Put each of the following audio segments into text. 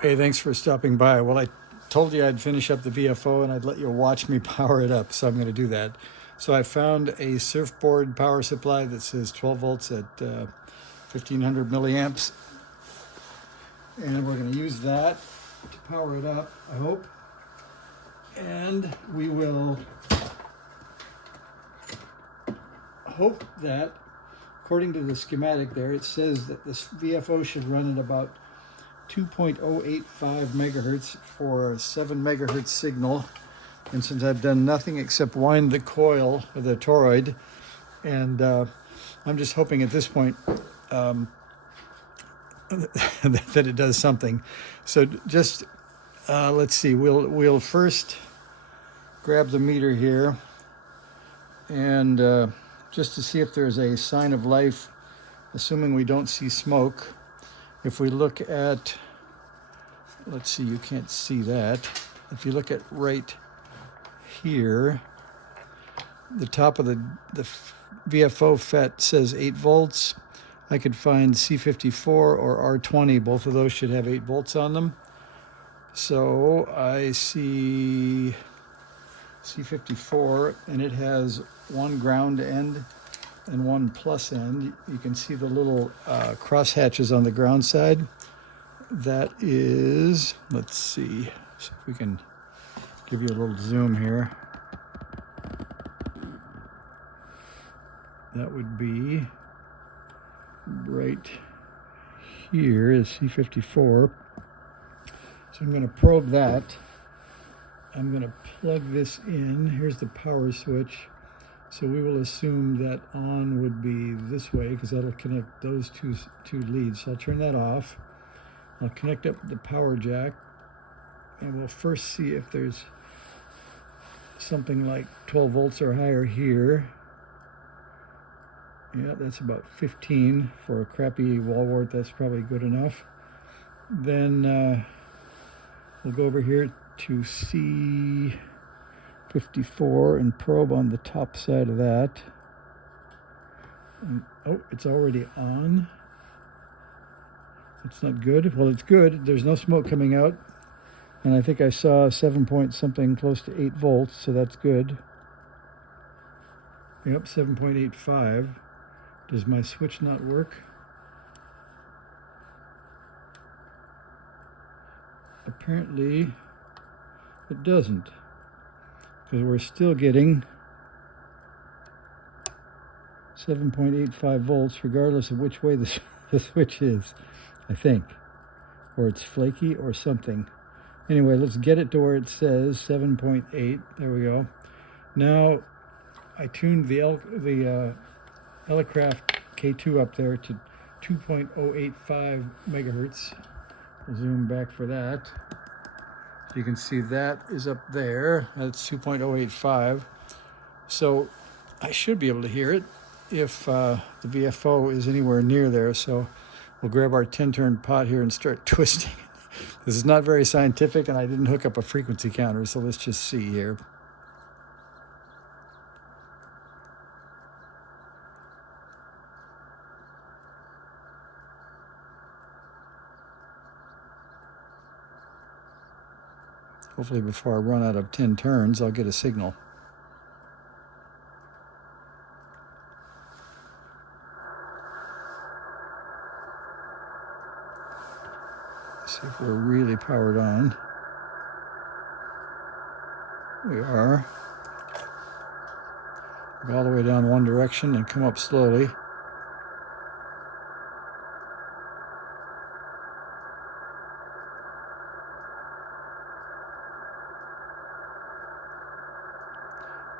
Hey, thanks for stopping by. Well, I told you I'd finish up the VFO and I'd let you watch me power it up, so I'm going to do that. So I found a surfboard power supply that says 12 volts at 1500 milliamps, and we're going to use that to power it up, I hope. And we will hope that, according to the schematic there, it says that this VFO should run at about 2.085 megahertz for a 7 megahertz signal. And since I've done nothing except wind the coil of the toroid, and I'm just hoping at this point that it does something. So just let's see. We'll first grab the meter here, and just to see if there's a sign of life, assuming we don't see smoke. If we look at, let's see, you can't see that. If you look at right here, the top of the VFO FET says 8 volts. I could find C54 or R20. Both of those should have 8 volts on them. So I see C54, and it has one ground end and one plus end. You can see the little cross hatches on the ground side. That is, let's see if we can give you a little zoom here. That would be right here is C54. So I'm going to probe that. I'm going to plug this in. Here's the power switch. So we will assume that on would be this way because that'll connect those two leads. So I'll turn that off. I'll connect up the power jack, and we'll first see if there's something like 12 volts or higher here. Yeah, that's about 15 for a crappy wall wart. That's probably good enough. Then we'll go over here to C54 and probe on the top side of that. And, oh, it's already on. It's not good. Well, it's good. There's no smoke coming out. And I think I saw 7 point something close to 8 volts, so that's good. Yep, 7.85. Does my switch not work? Apparently it doesn't, because we're still getting 7.85 volts regardless of which way the switch is, I think. Or it's flaky or something. Anyway, let's get it to where it says 7.8. There we go. Now I tuned the Elecraft K2 up there to 2.085 megahertz. We'll zoom back for that. So you can see that is up there. That's 2.085. So I should be able to hear it if the VFO is anywhere near there. So we'll grab our 10-turn pot here and start twisting. This is not very scientific, and I didn't hook up a frequency counter, so let's just see here. Hopefully before I run out of 10 turns, I'll get a signal. Let's see if we're really powered on. We are. Go all the way down one direction and come up slowly.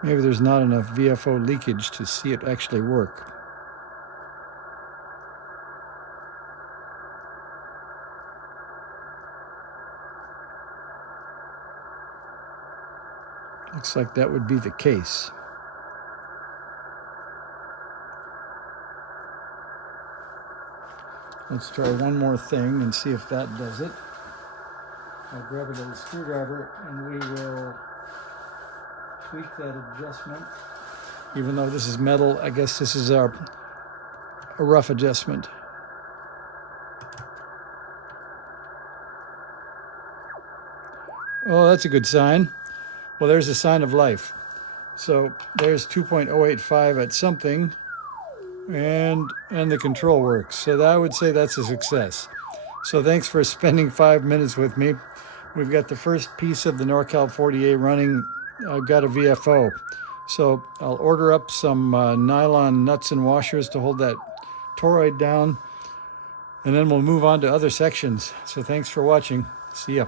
Maybe there's not enough VFO leakage to see it actually work. Looks like that would be the case. Let's try one more thing and see if that does it. I'll grab a little screwdriver and we will tweak that adjustment. Even though this is metal, I guess this is a rough adjustment. Oh, that's a good sign. Well, there's a sign of life. So there's 2.085 at something, and the control works. So I would say that's a success. So thanks for spending 5 minutes with me. We've got the first piece of the NC40A running. I've got a VFO. So I'll order up some nylon nuts and washers to hold that toroid down, and then we'll move on to other sections. So thanks for watching. See ya.